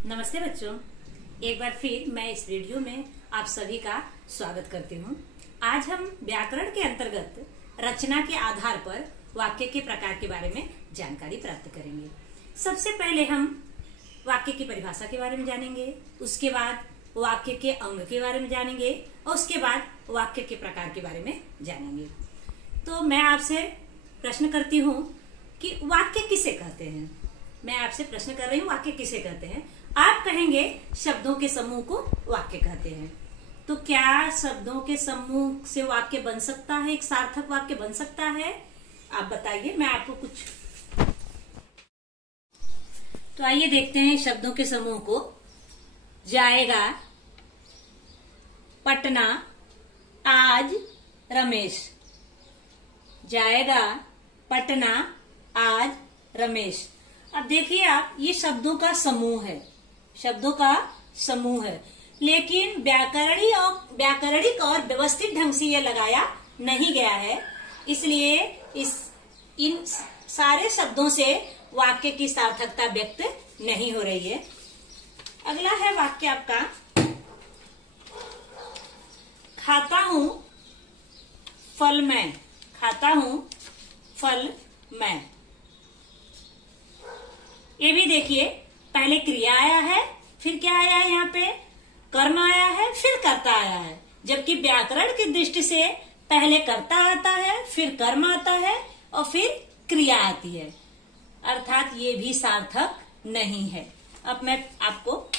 नमस्ते बच्चों, एक बार फिर मैं इस वीडियो में आप सभी का स्वागत करती हूँ। आज हम व्याकरण के अंतर्गत रचना के आधार पर वाक्य के प्रकार के बारे में जानकारी प्राप्त करेंगे। सबसे पहले हम वाक्य की परिभाषा के बारे में जानेंगे, उसके बाद वाक्य के अंग के बारे में जानेंगे और उसके बाद वाक्य के प्रकार के बारे में जानेंगे। तो मैं आपसे प्रश्न करती हूँ कि वाक्य किसे कहते हैं। मैं आपसे प्रश्न कर रही हूँ, वाक्य किसे कहते हैं। आप कहेंगे शब्दों के समूह को वाक्य कहते हैं। तो क्या शब्दों के समूह से वाक्य बन सकता है, एक सार्थक वाक्य बन सकता है? आप बताइए, मैं आपको कुछ। तो आइए देखते हैं शब्दों के समूह को। जाएगा, पटना, आज, रमेश। जाएगा, पटना, आज, रमेश। अब देखिए आप, ये शब्दों का समूह है, शब्दों का समूह है, लेकिन व्याकरणिक और व्यवस्थित ढंग से ये लगाया नहीं गया है, इसलिए इन सारे शब्दों से वाक्य की सार्थकता व्यक्त नहीं हो रही है। अगला है वाक्य आपका, खाता हूं फल मैं। खाता हूं फल मैं। ये भी देखिए, पहले क्रिया आया है, फिर क्या आया है, यहाँ पे कर्म आया है, फिर कर्ता आया है। जबकि व्याकरण की दृष्टि से पहले कर्ता आता है, फिर कर्म आता है और फिर क्रिया आती है, अर्थात ये भी सार्थक नहीं है। अब मैं आपको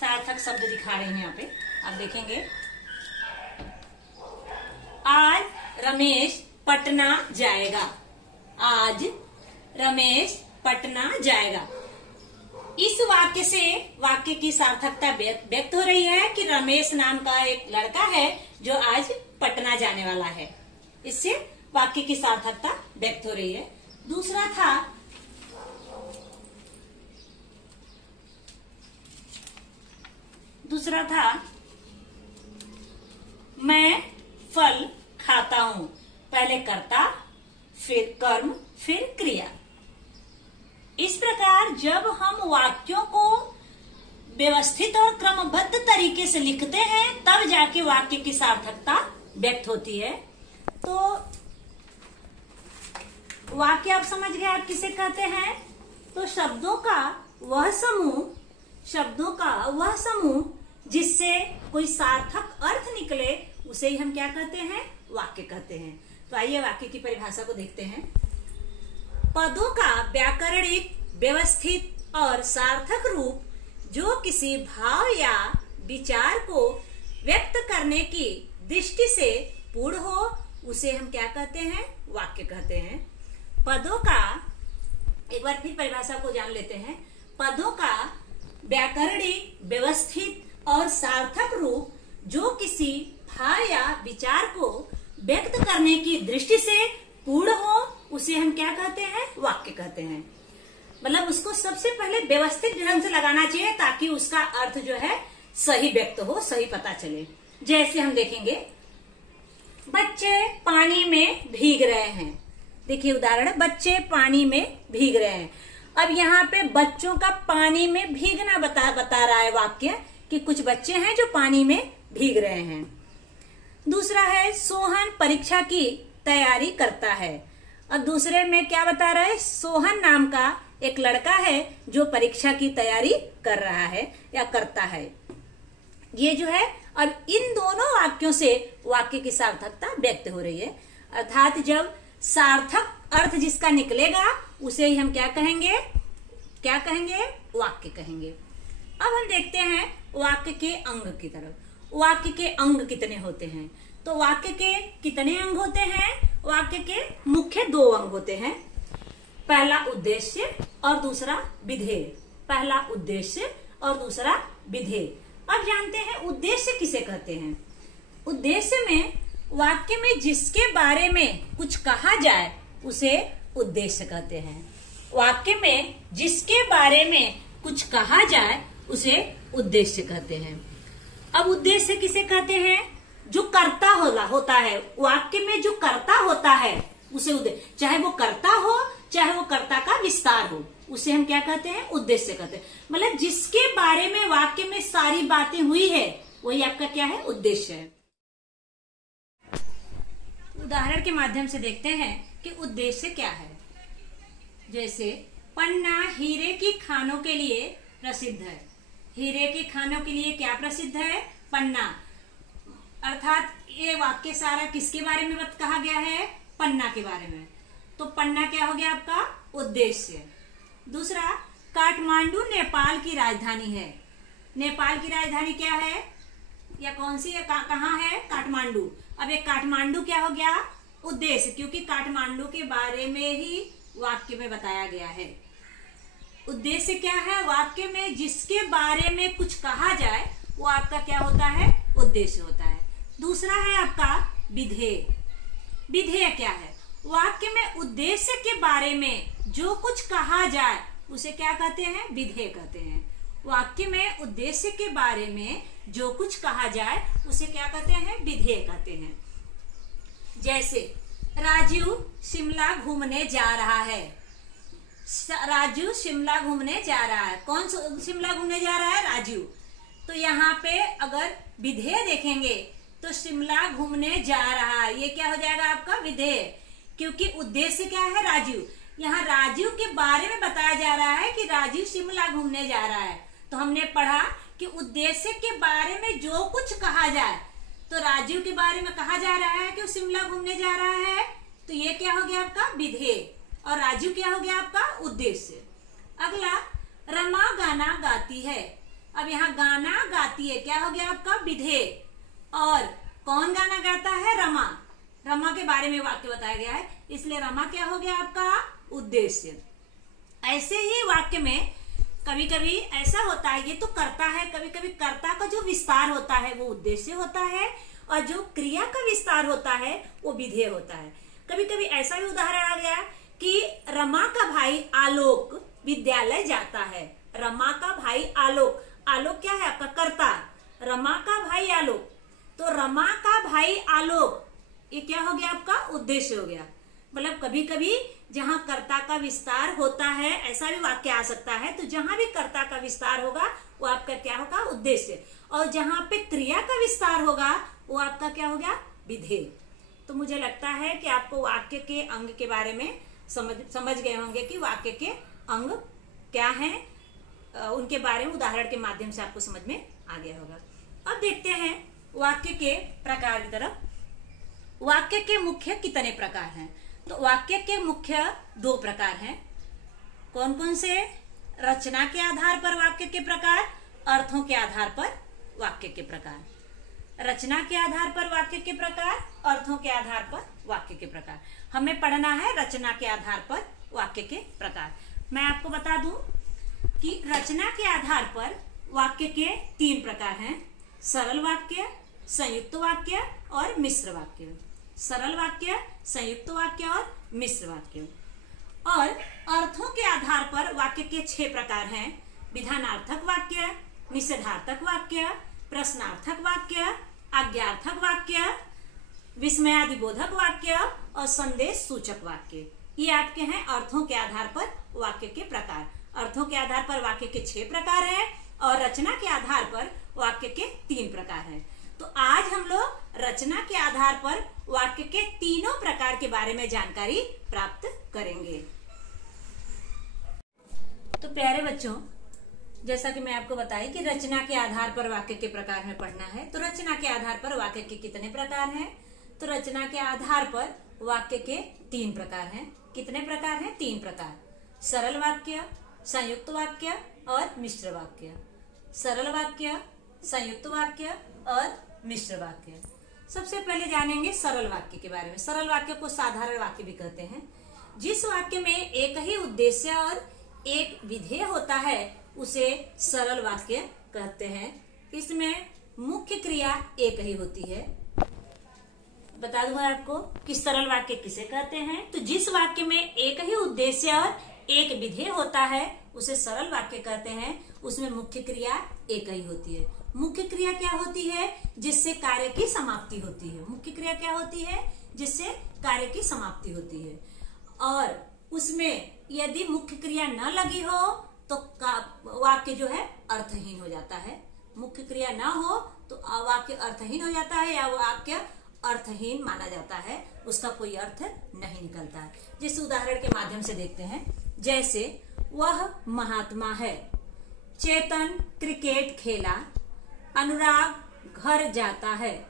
सार्थक शब्द दिखा रहे हैं यहाँ पे, आप देखेंगे। आज रमेश पटना जाएगा। आज रमेश पटना जाएगा। इस वाक्य से वाक्य की सार्थकता व्यक्त हो रही है कि रमेश नाम का एक लड़का है जो आज पटना जाने वाला है। इससे वाक्य की सार्थकता व्यक्त हो रही है। दूसरा था मैं फल खाता हूं। पहले कर्ता, फिर कर्म, फिर क्रिया। इस प्रकार जब हम वाक्यों को व्यवस्थित और क्रमबद्ध तरीके से लिखते हैं, तब जाके वाक्य की सार्थकता व्यक्त होती है। तो वाक्य आप समझ गए आप किसे कहते हैं। तो शब्दों का वह समूह जिससे कोई सार्थक अर्थ निकले, उसे ही हम क्या कहते हैं, वाक्य कहते हैं। तो आइए वाक्य की परिभाषा को देखते हैं। पदों का व्याकरणिक, व्यवस्थित और सार्थक रूप जो किसी भाव या विचार को व्यक्त करने की दृष्टि से पूर्ण हो, उसे हम क्या कहते हैं, वाक्य कहते हैं। पदों का, एक बार फिर परिभाषा को जान लेते हैं। पदों का व्याकरणिक, व्यवस्थित और सार्थक रूप जो किसी भाव या विचार को व्यक्त करने की दृष्टि से पूर्ण हो, उसे हम क्या कहते हैं, वाक्य कहते हैं। मतलब उसको सबसे पहले व्यवस्थित ढंग से लगाना चाहिए ताकि उसका अर्थ जो है सही व्यक्त हो, सही पता चले। जैसे हम देखेंगे, बच्चे पानी में भीग रहे हैं। देखिए उदाहरण है, बच्चे पानी में भीग रहे हैं। अब यहाँ पे बच्चों का पानी में भीगना बता रहा है वाक्य कि कुछ बच्चे हैं जो पानी में भीग रहे हैं। दूसरा है, सोहन परीक्षा की तैयारी करता है। और दूसरे में क्या बता रहा है, सोहन नाम का एक लड़का है जो परीक्षा की तैयारी कर रहा है या करता है। ये जो है, और इन दोनों वाक्यों से वाक्य की सार्थकता व्यक्त हो रही है। अर्थात जब सार्थक अर्थ जिसका निकलेगा, उसे ही हम क्या कहेंगे, वाक्य कहेंगे। अब हम देखते हैं वाक्य के अंग की तरफ। वाक्य के अंग कितने होते हैं? तो वाक्य के कितने अंग होते हैं? वाक्य के मुख्य 2 अंग होते हैं। पहला उद्देश्य और दूसरा विधेय। पहला उद्देश्य और दूसरा विधेय। अब जानते हैं उद्देश्य किसे कहते हैं। उद्देश्य में वाक्य में जिसके बारे में कुछ कहा जाए उसे उद्देश्य कहते हैं। वाक्य में जिसके बारे में कुछ कहा जाए उसे उद्देश्य कहते हैं। अब उद्देश्य किसे कहते हैं? जो कर्ता हो होता है, वाक्य में जो कर्ता होता है उसे उद्देश्य, चाहे वो कर्ता हो चाहे वो कर्ता का विस्तार हो, उसे हम क्या कहते हैं? उद्देश्य कहते हैं। मतलब जिसके बारे में वाक्य में सारी बातें हुई है वही आपका क्या है? उद्देश्य है। उदाहरण के माध्यम से देखते हैं कि उद्देश्य क्या है। जैसे पन्ना हीरे की खानों के लिए प्रसिद्ध है। हीरे के खानों के लिए क्या प्रसिद्ध है? पन्ना। अर्थात ये वाक्य सारा किसके बारे में कहा गया है? पन्ना के बारे में। तो पन्ना क्या हो गया आपका? उद्देश्य। दूसरा, काठमांडू नेपाल की राजधानी है। नेपाल की राजधानी क्या है या कौन सी है? कहाँ है? काठमांडू। अब एक काठमांडू क्या हो गया? उद्देश्य, क्योंकि काठमांडू के बारे में ही वाक्य में बताया गया है। उद्देश्य क्या है? वाक्य में जिसके बारे में कुछ कहा जाए वो आपका क्या होता है? उद्देश्य होता है। दूसरा है आपका विधेय। विधेय क्या है? वाक्य में उद्देश्य के बारे में जो कुछ कहा जाए उसे क्या कहते हैं? विधेय कहते हैं। वाक्य में उद्देश्य के बारे में जो कुछ कहा जाए उसे क्या कहते हैं? विधेय कहते हैं। जैसे राजू शिमला घूमने जा रहा है। राजू शिमला घूमने जा रहा है। कौन शिमला घूमने जा रहा है? राजू। तो यहाँ पे अगर विधेय देखेंगे तो शिमला घूमने जा रहा है, ये क्या हो जाएगा आपका? विधेय। क्योंकि उद्देश्य क्या है? राजू। यहाँ राजू के बारे में बताया जा रहा है कि राजू शिमला घूमने जा रहा है। तो हमने पढ़ा कि उद्देश्य के बारे में जो कुछ कहा जाए, तो राजू के बारे में कहा जा रहा है कि वो शिमला घूमने जा रहा है, तो ये क्या हो गया आपका? विधेय। और राजू क्या हो गया आपका? उद्देश्य। अगला, रमा गाना गाती है। अब यहाँ गाना गाती है क्या हो गया आपका? विधेय। और कौन गाना गाता है? रमा। रमा के बारे में वाक्य बताया गया है, इसलिए रमा क्या हो गया आपका? उद्देश्य। ऐसे ही वाक्य में कभी कभी ऐसा होता है, ये तो कर्ता है, कभी कभी कर्ता का जो विस्तार होता है वो उद्देश्य होता है, और जो क्रिया का विस्तार होता है वो विधेय होता है। कभी कभी ऐसा भी उदाहरण आ गया कि रमा का भाई आलोक विद्यालय जाता है। रमा का भाई आलोक। आलोक क्या है आपका? कर्ता। रमा का भाई आलोक, तो रमा का भाई आलोक ये क्या हो गया आपका? उद्देश्य हो गया। मतलब कभी कभी जहां कर्ता का विस्तार होता है ऐसा भी वाक्य आ सकता है, तो जहां भी कर्ता का विस्तार होगा वो आपका क्या होगा? उद्देश्य। और जहां पे क्रिया का विस्तार होगा वो आपका क्या हो गया? विधेय। तो मुझे लगता है कि आपको वाक्य के अंग के बारे में समझ गए होंगे कि वाक्य के अंग क्या हैं, उनके बारे में उदाहरण के माध्यम से आपको समझ में आ गया होगा। अब देखते हैं वाक्य के प्रकार की तरफ। वाक्य के मुख्य कितने प्रकार हैं? तो वाक्य के मुख्य 2 प्रकार हैं। कौन कौन से? रचना के आधार पर वाक्य के प्रकार, अर्थों के आधार पर वाक्य के प्रकार। रचना के आधार पर वाक्य के प्रकार, अर्थों के आधार पर वाक्य के प्रकार। हमें पढ़ना है रचना के आधार पर वाक्य के प्रकार। मैं आपको बता दूं कि रचना के आधार पर वाक्य के 3 प्रकार हैं: सरल वाक्य, संयुक्त वाक्य और मिश्र वाक्य। सरल वाक्य, संयुक्त वाक्य और मिश्र वाक्य। और अर्थों के आधार पर वाक्य के 6 प्रकार हैं: विधानार्थक वाक्य, निषेधार्थक वाक्य, प्रश्नार्थक वाक्य, आज्ञार्थक वाक्य, विस्मयादिबोधक वाक्य और संदेश सूचक वाक्य। ये आपके हैं अर्थों के आधार पर वाक्य के प्रकार। अर्थों के आधार पर वाक्य के 6 प्रकार हैं और रचना के आधार पर वाक्य के 3 प्रकार हैं। तो आज हम लोग रचना के आधार पर वाक्य के तीनों प्रकार के बारे में जानकारी प्राप्त करेंगे। तो प्यारे बच्चों, जैसा कि मैं आपको बताई कि रचना के आधार पर वाक्य के प्रकार में पढ़ना है, तो रचना के आधार पर वाक्य के कितने प्रकार हैं? तो रचना के आधार पर वाक्य के 3 प्रकार हैं। कितने प्रकार हैं? 3 प्रकार: सरल वाक्य, संयुक्त वाक्य और मिश्र वाक्य। सरल वाक्य, संयुक्त वाक्य और मिश्र वाक्य। सबसे पहले जानेंगे सरल वाक्य के बारे में। सरल वाक्य को साधारण वाक्य भी कहते हैं। जिस वाक्य में एक ही उद्देश्य और एक विधेय होता है उसे सरल वाक्य कहते हैं। इसमें मुख्य क्रिया एक ही होती है। बता दूंगा आपको कि सरल वाक्य किसे कहते हैं। तो जिस वाक्य में एक ही उद्देश्य और एक विधेय होता है उसे सरल वाक्य कहते हैं। उसमें मुख्य क्रिया एक ही होती है। मुख्य क्रिया क्या होती है? जिससे कार्य की समाप्ति होती है। मुख्य क्रिया क्या होती है? जिससे कार्य की समाप्ति होती है। और उसमें यदि मुख्य क्रिया न लगी हो तो वाक्य जो है अर्थहीन हो जाता है। मुख्य क्रिया ना हो तो वाक्य अर्थहीन हो जाता है या वाक्य अर्थहीन माना जाता है, उसका कोई अर्थ नहीं निकलता है। जिस उदाहरण के माध्यम से देखते हैं, जैसे वह महात्मा है, चेतन क्रिकेट खेला, अनुराग घर जाता है।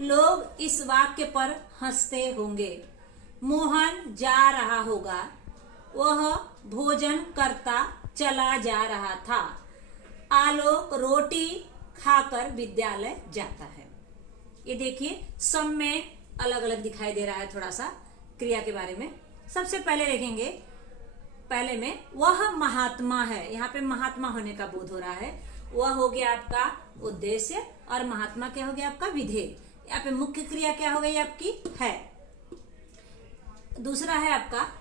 लोग इस वाक्य पर हंसते होंगे। मोहन जा रहा होगा, वह भोजन करता चला जा रहा था। आलोक रोटी खाकर विद्यालय जाता है। ये देखिए सब में अलग अलग दिखाई दे रहा है। थोड़ा सा क्रिया के बारे में सबसे पहले देखेंगे। पहले में वह महात्मा है, यहाँ पे महात्मा होने का बोध हो रहा है। वह हो गया आपका उद्देश्य और महात्मा क्या हो गया आपका विधेय। यहाँ पे मुख्य क्रिया क्या हो गई आपकी है। दूसरा है आपका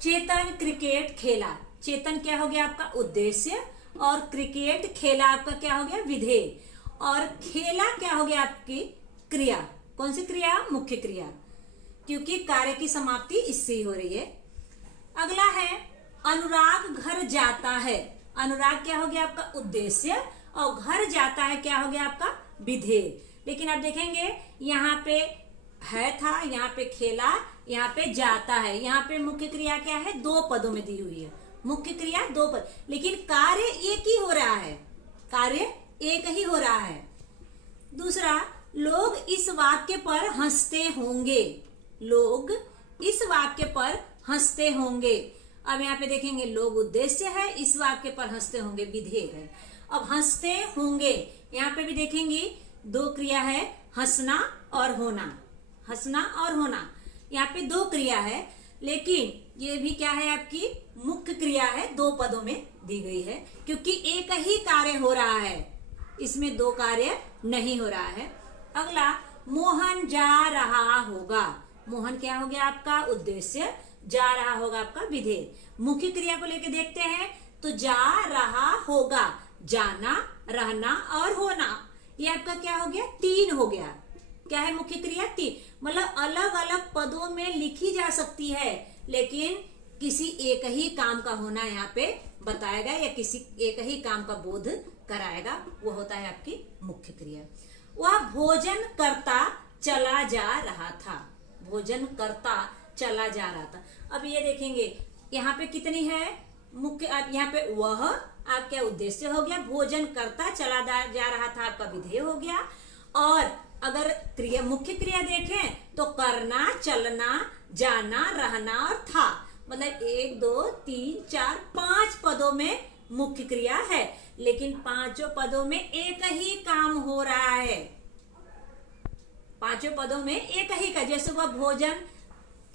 चेतन क्रिकेट खेला। चेतन क्या हो गया आपका उद्देश्य और क्रिकेट खेला आपका क्या हो गया विधेय। और खेला क्या हो गया आपकी क्रिया। कौन सी क्रिया? मुख्य क्रिया, क्योंकि कार्य की समाप्ति इससे ही हो रही है। अगला है अनुराग घर जाता है। अनुराग क्या हो गया आपका उद्देश्य और घर जाता है क्या हो गया आपका विधेय। लेकिन आप देखेंगे यहाँ पे है था, यहाँ पे खेला, यहाँ पे जाता है। यहाँ पे मुख्य क्रिया क्या है? दो पदों में दी हुई है। मुख्य क्रिया दो पद, लेकिन कार्य एक ही हो रहा है। कार्य एक ही हो रहा है। दूसरा, लोग इस वाक्य पर हंसते होंगे। लोग इस वाक्य पर हंसते होंगे। अब यहाँ पे देखेंगे लोग उद्देश्य है, इस वाक्य पर हंसते होंगे विधेय है। अब हंसते होंगे यहाँ पे भी देखेंगे दो क्रिया है, हंसना और होना। हंसना और होना यहाँ पे दो क्रिया है, लेकिन ये भी क्या है आपकी मुख्य क्रिया है, दो पदों में दी गई है, क्योंकि एक ही कार्य हो रहा है, इसमें दो कार्य नहीं हो रहा है। अगला मोहन जा रहा होगा। मोहन क्या हो गया आपका उद्देश्य, जा रहा होगा आपका विधेय। मुख्य क्रिया को लेके देखते हैं तो जा रहा होगा, जाना, रहना और होना, ये आपका क्या हो गया? तीन हो गया। क्या है मुख्य क्रिया? तीन। मतलब अलग अलग पदों में लिखी जा सकती है, लेकिन किसी एक ही काम का होना यहाँ पे बताएगा या किसी एक ही काम का बोध कराएगा, वो होता है आपकी मुख्य क्रिया। वह भोजन करता चला जा रहा था। भोजन करता चला जा रहा था। अब ये देखेंगे यहाँ पे कितनी है मुख्य, यहाँ पे वह आपका उद्देश्य हो गया, भोजन करता चला जा रहा था आपका विधेय हो गया। और अगर क्रिया मुख्य क्रिया देखें तो करना, चलना, जाना, रहना और था, मतलब 1 2 3 4 5 पदों में मुख्य क्रिया है, लेकिन पांचों पदों में एक ही काम हो रहा है। पांचों पदों में एक ही का, जैसे वह भोजन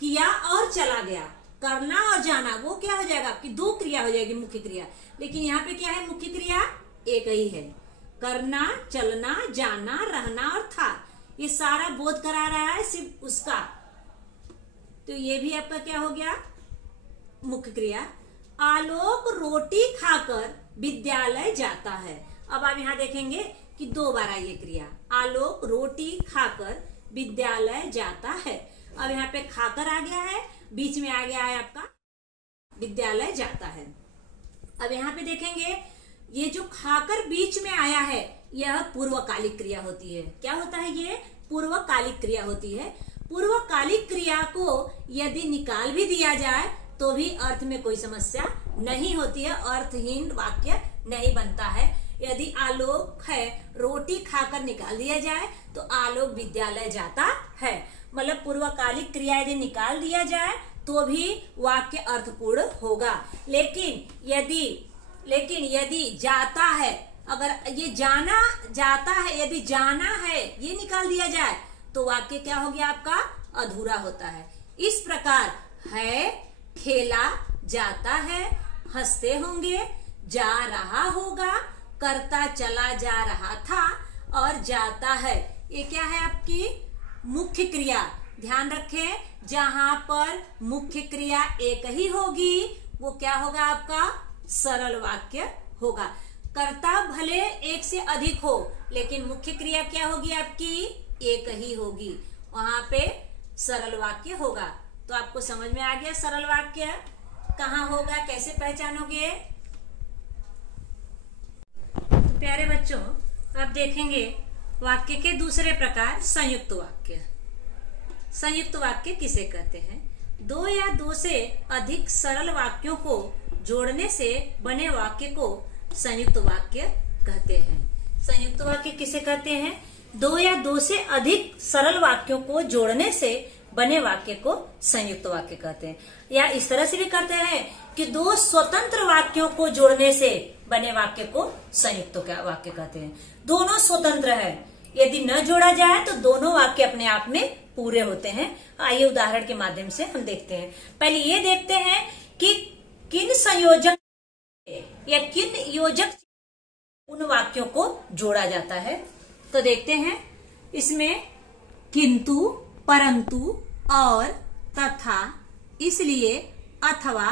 किया और चला गया, करना और जाना, वो क्या हो जाएगा आपकी दो क्रिया हो जाएगी मुख्य क्रिया। लेकिन यहाँ पे क्या है मुख्य क्रिया एक ही है, करना, चलना, जाना, रहना और था, ये सारा बोध करा रहा है सिर्फ उसका, तो ये भी आपका क्या हो गया मुख्य क्रिया। आलोक रोटी खाकर विद्यालय जाता है। अब आप यहाँ देखेंगे कि दो बार आई ये क्रिया, आलोक रोटी खाकर विद्यालय जाता है। अब यहाँ पे खाकर आ गया है, बीच में आ गया है आपका विद्यालय जाता है। अब यहाँ पे देखेंगे ये जो खाकर बीच में आया है यह पूर्वकालिक क्रिया होती है। क्या होता है? ये पूर्वकालिक क्रिया होती है। पूर्वकालिक क्रिया को यदि निकाल भी दिया जाए तो भी अर्थ में कोई समस्या नहीं होती है, अर्थहीन वाक्य नहीं बनता है। यदि आलोक है, रोटी खाकर निकाल दिया जाए तो आलोक विद्यालय जाता है, मतलब पूर्वकालिक क्रिया यदि निकाल दिया जाए तो भी वाक्य अर्थपूर्ण होगा। लेकिन यदि जाता है, अगर ये जाना जाता है, यदि जाना है ये निकाल दिया जाए तो वाक्य क्या हो गया आपका अधूरा होता है। इस प्रकार है, खेला, जाता है, हंसते होंगे, जा रहा होगा, करता चला जा रहा था और जाता है, ये क्या है आपकी मुख्य क्रिया। ध्यान रखें जहां पर मुख्य क्रिया एक ही होगी वो क्या होगा आपका सरल वाक्य होगा। कर्ता भले एक से अधिक हो, लेकिन मुख्य क्रिया क्या होगी आपकी? एक ही होगी। वहां पे सरल वाक्य होगा। तो आपको समझ में आ गया सरल वाक्य कहाँ होगा, कैसे पहचानोगे? तो प्यारे बच्चों, अब देखेंगे वाक्य के दूसरे प्रकार, संयुक्त वाक्य। संयुक्त वाक्य किसे कहते हैं? दो या दो से अधिक सरल वाक्यों को जोड़ने से बने वाक्य को संयुक्त वाक्य कहते हैं। संयुक्त वाक्य किसे कहते हैं? दो या दो से अधिक सरल वाक्यों को जोड़ने से बने वाक्य को संयुक्त वाक्य कहते हैं। या इस तरह से भी कहते हैं कि दो स्वतंत्र वाक्यों को जोड़ने से बने वाक्य को संयुक्त वाक्य कहते हैं। दोनों स्वतंत्र है, यदि न जोड़ा जाए तो दोनों वाक्य अपने आप में पूरे होते हैं। आइए उदाहरण के माध्यम से हम देखते हैं। पहले ये देखते हैं कि किन संयोजक या किन योजक उन वाक्यों को जोड़ा जाता है। तो देखते हैं, इसमें किंतु, परंतु, और, तथा, इसलिए, अथवा,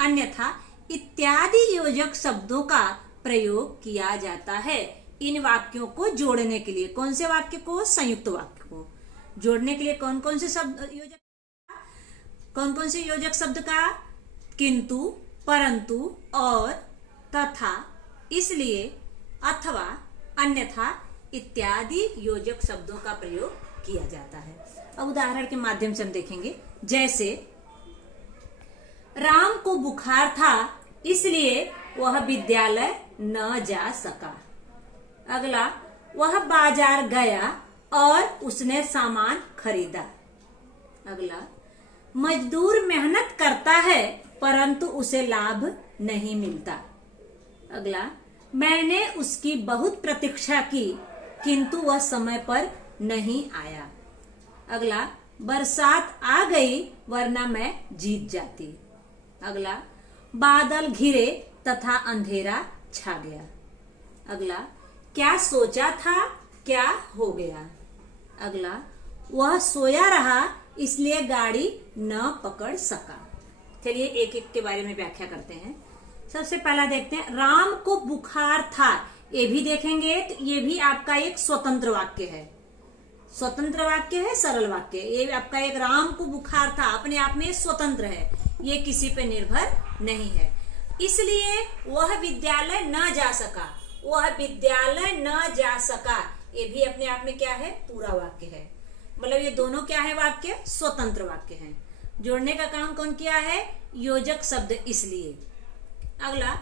अन्यथा इत्यादि योजक शब्दों का प्रयोग किया जाता है इन वाक्यों को जोड़ने के लिए। कौन से वाक्य को? संयुक्त वाक्य को जोड़ने के लिए कौन कौन से योजक शब्द का? किंतु, परंतु, और, तथा, इसलिए, अथवा, अन्यथा इत्यादि योजक शब्दों का प्रयोग किया जाता है। अब उदाहरण के माध्यम से हम देखेंगे। जैसे राम को बुखार था इसलिए वह विद्यालय न जा सका। अगला, वह बाजार गया और उसने सामान खरीदा। अगला, मजदूर मेहनत करता है परंतु उसे लाभ नहीं मिलता। अगला, मैंने उसकी बहुत प्रतीक्षा की किंतु वह समय पर नहीं आया। अगला, बरसात आ गई वरना मैं जीत जाती। अगला, बादल घिरे तथा अंधेरा छा गया। अगला, क्या सोचा था क्या हो गया। अगला, वह सोया रहा इसलिए गाड़ी न पकड़ सका। चलिए एक एक के बारे में व्याख्या करते हैं। सबसे पहला देखते हैं, राम को बुखार था। ये भी देखेंगे तो ये भी आपका एक स्वतंत्र वाक्य है। स्वतंत्र वाक्य है, सरल वाक्य। ये आपका एक राम को बुखार था अपने आप में स्वतंत्र है, ये किसी पे निर्भर नहीं है। इसलिए वह विद्यालय न जा सका। वह विद्यालय न जा सका, ये भी अपने आप में क्या है? पूरा वाक्य है। मतलब ये दोनों क्या है? वाक्य स्वतंत्र वाक्य हैं। जोड़ने का काम कौन किया है? योजक शब्द इसलिए। अगला,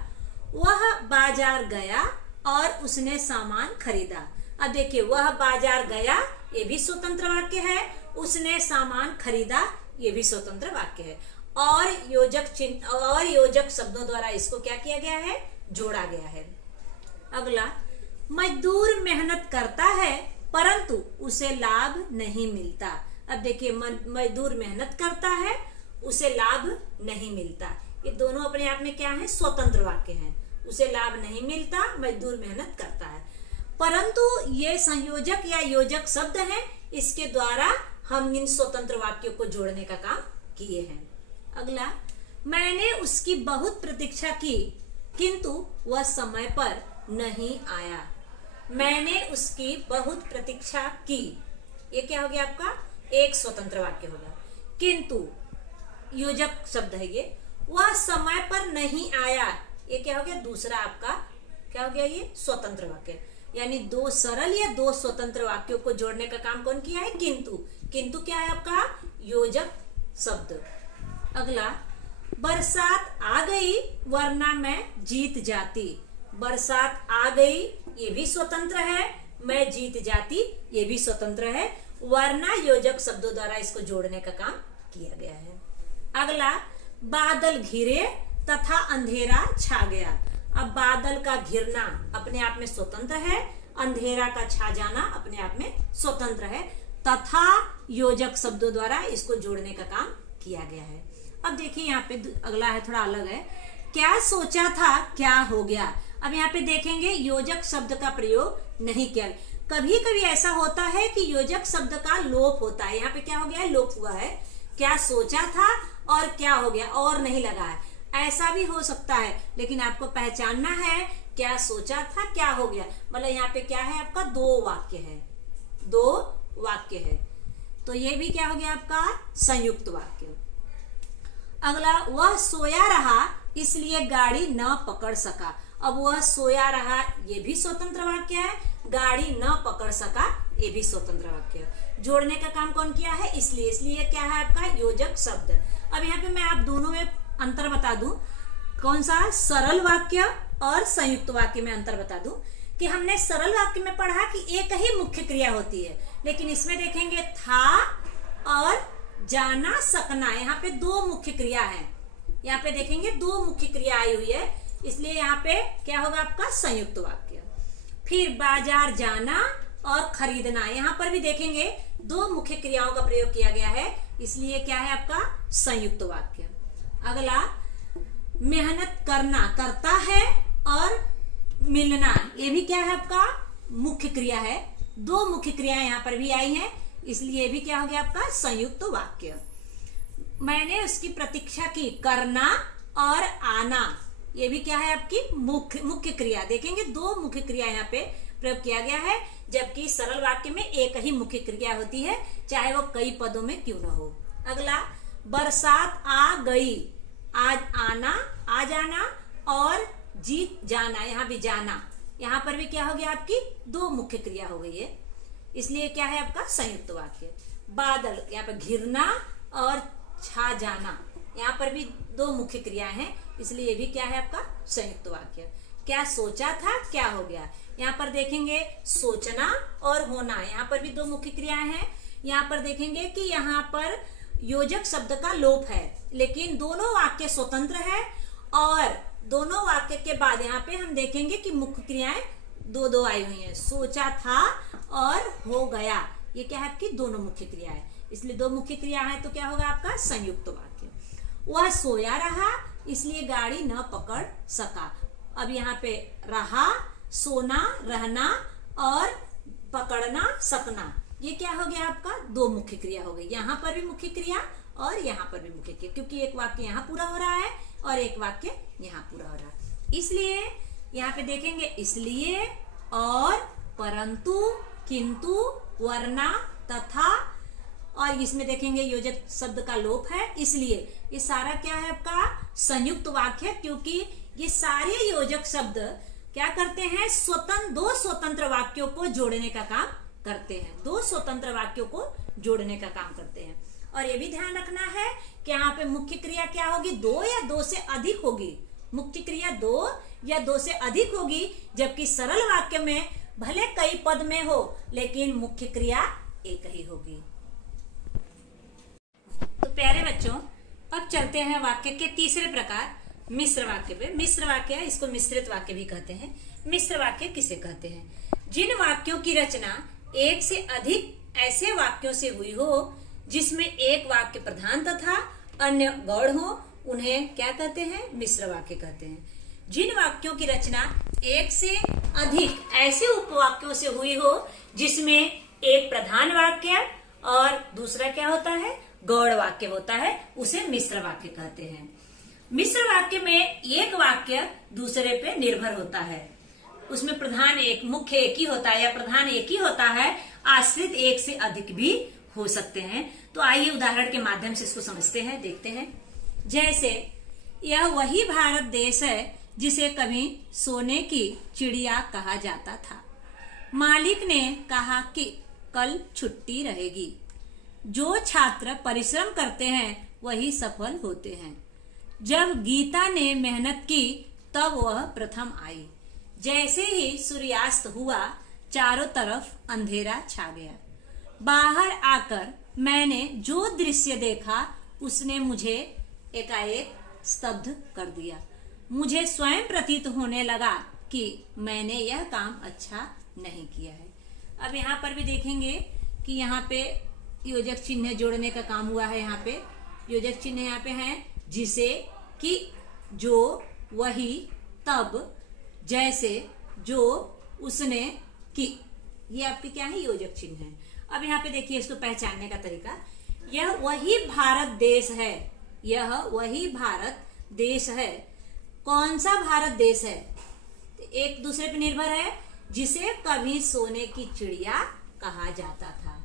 वह बाजार गया और उसने सामान खरीदा। अब देखिए, वह बाजार गया ये भी स्वतंत्र वाक्य है, उसने सामान खरीदा ये भी स्वतंत्र वाक्य है। और योजक शब्दों द्वारा इसको क्या किया गया है? जोड़ा गया है। अगला, मजदूर मेहनत करता है परंतु उसे लाभ नहीं मिलता। अब देखिए, मजदूर मेहनत करता है, उसे लाभ नहीं मिलता। ये दोनों अपने आप में क्या है? स्वतंत्र वाक्य हैं। उसे लाभ नहीं मिलता, मजदूर मेहनत करता है। परंतु ये संयोजक या योजक शब्द हैं, इसके द्वारा हम इन स्वतंत्र वाक्यों को जोड़ने का काम किए हैं। अगला, मैंने उसकी बहुत प्रतीक्षा की किंतु वह समय पर नहीं आया। मैंने उसकी बहुत प्रतीक्षा की, ये क्या हो गया आपका? एक स्वतंत्र वाक्य होगा। किंतु योजक शब्द है ये। वह समय पर नहीं आया, ये क्या हो गया? दूसरा आपका क्या हो गया? ये स्वतंत्र वाक्य। यानी दो सरल या दो स्वतंत्र वाक्यों को जोड़ने का काम कौन किया है? किंतु। किंतु क्या है आपका? योजक शब्द। अगला, बरसात आ गई वरना मैं जीत जाती। बरसात आ गई ये भी स्वतंत्र है, मैं जीत जाती ये भी स्वतंत्र है। वरना योजक शब्दों द्वारा इसको जोड़ने का काम किया गया है। अगला, बादल घिरे तथा अंधेरा छा गया। अब बादल का घिरना अपने आप में स्वतंत्र है, अंधेरा का छा जाना अपने आप में स्वतंत्र है, तथा योजक शब्दों द्वारा इसको जोड़ने का काम किया गया है। अब देखिए यहाँ पे अगला है, थोड़ा अलग है। क्या सोचा था क्या हो गया। अब यहाँ पे देखेंगे योजक शब्द का प्रयोग नहीं किया। कभी कभी ऐसा होता है कि योजक शब्द का लोप होता है। यहाँ पे क्या हो गया? लोप हुआ है। क्या सोचा था और क्या हो गया, और नहीं लगा है, ऐसा भी हो सकता है। लेकिन आपको पहचानना है क्या सोचा था क्या हो गया, मतलब यहाँ पे क्या है आपका दो वाक्य है, तो ये भी क्या हो गया आपका संयुक्त वाक्य। अगला, वह सोया रहा इसलिए गाड़ी न पकड़ सका। अब वह सोया रहा ये भी स्वतंत्र वाक्य है, गाड़ी न पकड़ सका ये भी स्वतंत्र वाक्य है। जोड़ने का काम कौन किया है, इसलिए क्या है आपका योजक शब्द। अब यहाँ पे मैं आप दोनों में अंतर बता दूं, कौन सा, सरल वाक्य और संयुक्त वाक्य में अंतर बता दूं कि हमने सरल वाक्य में पढ़ा कि एक ही मुख्य क्रिया होती है, लेकिन इसमें देखेंगे था और जाना सकना, यहाँ पे दो मुख्य क्रिया है। यहाँ पे देखेंगे दो मुख्य क्रिया आई हुई है, इसलिए यहाँ पे क्या होगा आपका संयुक्त वाक्य। फिर बाजार जाना और खरीदना, यहाँ पर भी देखेंगे दो मुख्य क्रियाओं का प्रयोग किया गया है, इसलिए क्या है आपका संयुक्त वाक्य। अगला, मेहनत करना, करता है और मिलना, ये भी क्या है आपका मुख्य क्रिया है। दो मुख्य क्रियाएं यहाँ पर भी आई हैं, इसलिए भी क्या हो गया आपका संयुक्त वाक्य। मैंने उसकी प्रतीक्षा की, करना और आना, ये भी क्या है आपकी मुख्य क्रिया। देखेंगे दो मुख्य क्रिया यहाँ पे प्रयोग किया गया है, जबकि सरल वाक्य में एक ही मुख्य क्रिया होती है, चाहे वो कई पदों में क्यों न हो। अगला, बरसात आ गई, आज आना, आ जाना और जीत जाना, यहाँ भी जाना, यहाँ पर भी क्या हो गया आपकी दो मुख्य क्रिया हो गई है, इसलिए क्या है आपका संयुक्त वाक्य। बादल, यहाँ पर घिरना और छा जाना, यहाँ पर भी दो मुख्य क्रियाएं हैं, इसलिए ये भी क्या है आपका संयुक्त वाक्य। क्या सोचा था क्या हो गया, यहाँ पर देखेंगे सोचना और होना, यहाँ पर भी दो मुख्य क्रियाएं हैं। यहाँ पर देखेंगे कि यहाँ पर योजक शब्द का लोप है, लेकिन दोनों वाक्य स्वतंत्र है, और दोनों वाक्य के बाद यहाँ पे हम देखेंगे कि मुख्य क्रियाएं दो आई हुई हैं, सोचा था और हो गया, ये क्या है आपकी दोनों मुख्य क्रिया है, इसलिए दो मुख्य क्रिया है, तो क्या होगा आपका संयुक्त वाक्य। वह सोया रहा इसलिए गाड़ी न पकड़ सका। अब यहाँ पे रहा, सोना, रहना और पकड़ना, सकना, ये क्या हो गया आपका दो मुख्य क्रिया हो गई। यहाँ पर भी मुख्य क्रिया और यहाँ पर भी मुख्य क्रिया, क्योंकि एक वाक्य यहाँ पूरा हो रहा है और एक वाक्य यहाँ पूरा हो रहा है, इसलिए यहाँ पे देखेंगे इसलिए और परंतु, किंतु, वरना, तथा, और इसमें देखेंगे योजक शब्द का लोप है, इसलिए ये सारा क्या है आपका संयुक्त वाक्य, क्योंकि ये सारे योजक शब्द क्या करते हैं, दो स्वतंत्र वाक्यों को जोड़ने का काम करते हैं, दो स्वतंत्र वाक्यों को जोड़ने का काम करते हैं। और ये भी ध्यान रखना है कि यहाँ पे मुख्य क्रिया क्या होगी, दो या दो से अधिक होगी, मुख्य क्रिया दो या दो से अधिक होगी, जबकि सरल वाक्य में भले कई पद में हो लेकिन मुख्य क्रिया एक ही होगी। तो प्यारे बच्चों, अब चलते हैं वाक्य के तीसरे प्रकार मिश्र वाक्य पे। मिश्र वाक्य, इसको मिश्रित वाक्य भी कहते हैं। मिश्र वाक्य किसे कहते हैं, जिन वाक्यों की रचना एक से अधिक ऐसे वाक्यों से हुई हो जिसमें एक वाक्य प्रधान तथा अन्य गौड़ हो, उन्हें क्या कहते हैं, मिश्र वाक्य कहते हैं। जिन वाक्यों की रचना एक से अधिक ऐसे उपवाक्यों से हुई हो जिसमें एक प्रधान वाक्य और दूसरा क्या होता है, गौड़ वाक्य होता है, उसे मिश्र वाक्य कहते हैं। मिश्र वाक्य में एक वाक्य दूसरे पे निर्भर होता है, उसमें प्रधान एक, मुख्य एक ही होता है या प्रधान एक ही होता है, आश्रित एक से अधिक भी हो सकते हैं। तो आइए उदाहरण के माध्यम से इसको समझते हैं, देखते हैं। जैसे, यह वही भारत देश है जिसे कभी सोने की चिड़िया कहा जाता था। मालिक ने कहा कि कल छुट्टी रहेगी। जो छात्र परिश्रम करते हैं वही सफल होते हैं। जब गीता ने मेहनत की तब वह प्रथम आई। जैसे ही सूर्यास्त हुआ चारों तरफ अंधेरा छा गया। बाहर आकर मैंने जो दृश्य देखा उसने मुझे एकाएक स्तब्ध कर दिया। मुझे स्वयं प्रतीत होने लगा कि मैंने यह काम अच्छा नहीं किया है। अब यहाँ पर भी देखेंगे कि यहाँ पे योजक चिन्ह जोड़ने का काम हुआ है। यहाँ पे योजक चिन्ह यहाँ पे है, जिसे, कि, जो, वही, तब, जैसे, जो, उसने, कि, ये आपके क्या है, योजक चिन्ह है। अब यहाँ पे देखिए इसको पहचानने का तरीका, यह वही भारत देश है, यह वही भारत देश है। कौन सा भारत देश है, एक दूसरे पे निर्भर है, जिसे कभी सोने की चिड़िया कहा जाता था।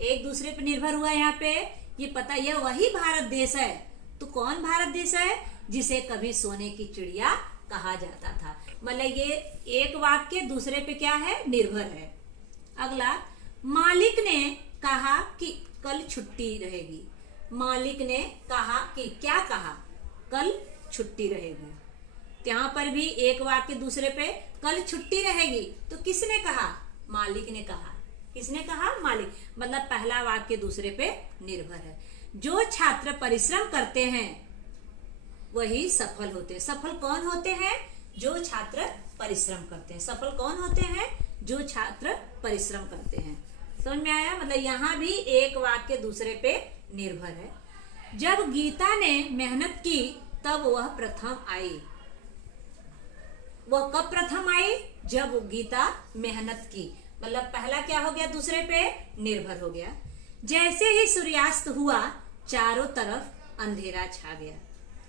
एक दूसरे पे निर्भर हुआ यहाँ पे, ये पता, यह वही भारत देश है। तो कौन भारत देश है? जिसे कभी सोने की चिड़िया कहा जाता था। मतलब ये एक वाक्य दूसरे पे क्या है? निर्भर है। अगला, मालिक ने कहा कि कल छुट्टी रहेगी। मालिक ने कहा कि क्या कहा? कल छुट्टी रहेगी। तो यहाँ पर भी एक वाक्य दूसरे पे, कल छुट्टी रहेगी, तो किसने कहा? मालिक ने कहा। किसने कहा? मालिक। मतलब पहला वाक्य दूसरे पे निर्भर है। जो छात्र परिश्रम करते हैं वही सफल होते हैं। सफल कौन होते हैं? जो छात्र परिश्रम करते हैं। सफल कौन होते हैं? जो छात्र परिश्रम करते हैं। समझ में आया? मतलब यहाँ भी एक वाक्य दूसरे पे निर्भर है। जब गीता ने मेहनत की तब वह प्रथम आई। वह कब प्रथम आई? जब गीता मेहनत की। मतलब पहला क्या हो गया? दूसरे पे निर्भर हो गया। जैसे ही सूर्यास्त हुआ चारों तरफ अंधेरा छा गया।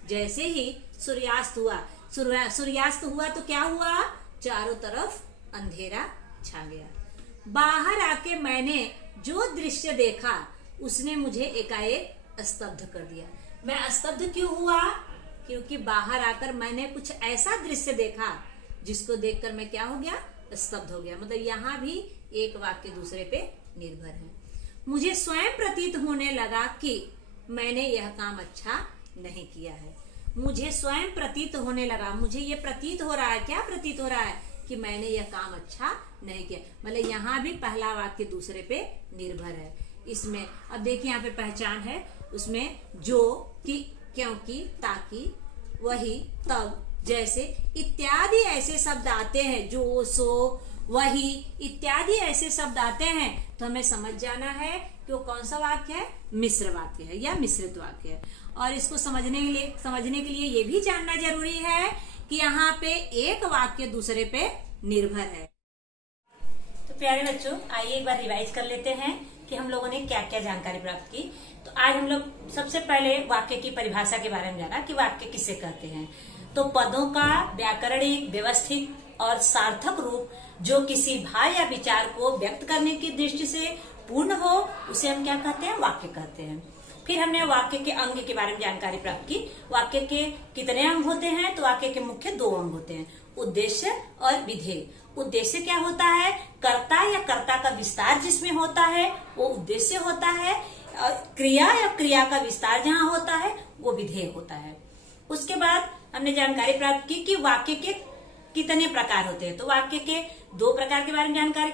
जैसे ही सूर्यास्त हुआ, सूर्यास्त हुआ तो क्या हुआ? चारों तरफ अंधेरा छा गया। बाहर आके मैंने जो दृश्य देखा उसने मुझे एकाएक स्तब्ध कर दिया। मैं स्तब्ध क्यों हुआ? क्योंकि बाहर आकर मैंने कुछ ऐसा दृश्य देखा जिसको देखकर मैं क्या हो गया? स्तब्ध हो गया। मतलब यहाँ भी एक वाक्य दूसरे पे निर्भर है। मुझे स्वयं प्रतीत होने लगा कि मैंने यह काम अच्छा नहीं किया है। मुझे स्वयं प्रतीत होने लगा, मुझे ये प्रतीत हो रहा है। क्या प्रतीत हो रहा है? कि मैंने यह काम अच्छा नहीं किया। मतलब यहाँ भी पहला वाक्य दूसरे पे निर्भर है। इसमें अब देखिए यहाँ पे पहचान है, उसमें जो, कि, क्योंकि, ताकि, वही, तब, जैसे इत्यादि ऐसे शब्द आते हैं। जो, सो, वही इत्यादि ऐसे शब्द आते हैं तो हमें समझ जाना है कि वो कौन सा वाक्य है? मिश्र वाक्य है या मिश्रित वाक्य है। और इसको समझने के लिए ये भी जानना जरूरी है कि यहाँ पे एक वाक्य दूसरे पे निर्भर है। तो प्यारे बच्चों, आइए एक बार रिवाइज कर लेते हैं कि हम लोगों ने क्या क्या जानकारी प्राप्त की। तो आज हम लोग सबसे पहले वाक्य की परिभाषा के बारे में जाना कि वाक्य किसे कहते हैं। तो पदों का व्याकरणिक, व्यवस्थित और सार्थक रूप जो किसी भाव या विचार को व्यक्त करने की दृष्टि से पूर्ण हो, उसे हम क्या कहते हैं? वाक्य कहते हैं। फिर हमने वाक्य के अंग के बारे में जानकारी प्राप्त की। वाक्य के कितने अंग होते हैं? तो वाक्य के मुख्य 2 अंग होते हैं, उद्देश्य और विधेय। उद्देश्य क्या होता है? कर्ता या कर्ता का विस्तार जिसमें होता है वो उद्देश्य होता है। क्रिया या क्रिया का विस्तार जहाँ होता है वो विधेय होता है। उसके बाद हमने जानकारी प्राप्त की कि वाक्य के कितने प्रकार होते हैं। तो वाक्य के 2 प्रकार के बारे में जानकारी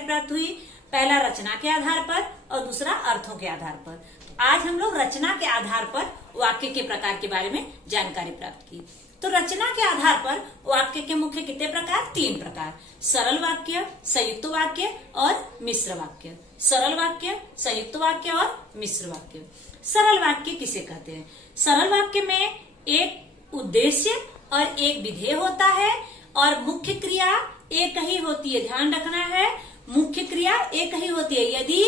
प्राप्त हुई। पहला रचना के आधार पर और दूसरा अर्थों के आधार पर। तो आज हम लोग रचना के आधार पर वाक्य के प्रकार के बारे में जानकारी प्राप्त की। तो रचना के आधार पर वाक्य के मुख्य कितने प्रकार? 3 प्रकार, सरल वाक्य, संयुक्त वाक्य और मिश्र वाक्य। सरल वाक्य, संयुक्त वाक्य और मिश्र वाक्य। सरल वाक्य किसे कहते हैं? सरल वाक्य में एक उद्देश्य और एक विधेय होता है और मुख्य क्रिया एक ही होती है। ध्यान रखना है, मुख्य क्रिया एक ही होती है। यदि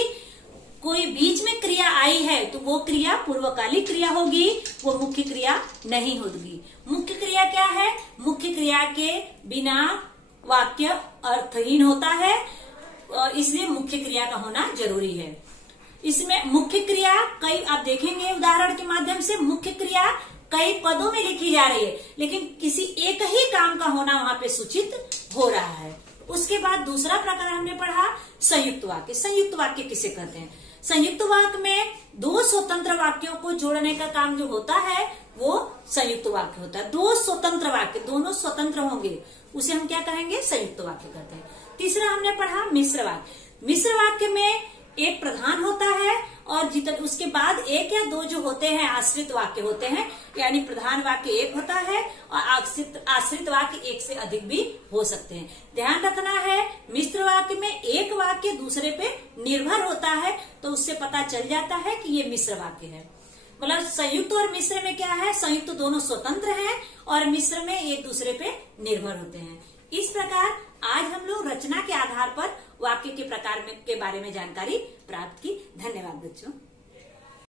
कोई बीच में क्रिया आई है तो वो क्रिया पूर्वकालिक क्रिया होगी, वो मुख्य क्रिया नहीं होगी। मुख्य क्रिया क्या है? मुख्य क्रिया के बिना वाक्य अर्थहीन होता है, इसलिए मुख्य क्रिया का होना जरूरी है। इसमें मुख्य क्रिया कई, आप देखेंगे उदाहरण के माध्यम से, मुख्य क्रिया कई पदों में लिखी जा रही है लेकिन किसी एक ही काम का होना वहां पे सूचित हो रहा है। उसके बाद दूसरा प्रकार हमने पढ़ा संयुक्त वाक्य। संयुक्त वाक्य किसे कहते हैं? संयुक्त वाक्य में 2 स्वतंत्र वाक्यों को जोड़ने का काम जो होता है वो संयुक्त वाक्य होता है। 2 स्वतंत्र वाक्य, दोनों स्वतंत्र होंगे, उसे हम क्या कहेंगे? संयुक्त वाक्य कहते हैं। तीसरा हमने पढ़ा मिश्र वाक्य। मिश्र वाक्य में एक प्रधान होता है और उसके बाद 1 या 2 जो होते हैं आश्रित वाक्य होते हैं, यानी प्रधान वाक्य 1 होता है और आश्रित वाक्य 1 से अधिक भी हो सकते हैं। ध्यान रखना है, मिश्र वाक्य में एक वाक्य दूसरे पे निर्भर होता है तो उससे पता चल जाता है कि ये मिश्र वाक्य है। मतलब संयुक्त और मिश्र में क्या है? संयुक्त दोनों स्वतंत्र हैं और मिश्र में एक दूसरे पे निर्भर होते हैं। इस प्रकार आज हम लोग रचना के आधार पर वाक्य के प्रकार के बारे में जानकारी प्राप्त की। धन्यवाद बच्चों।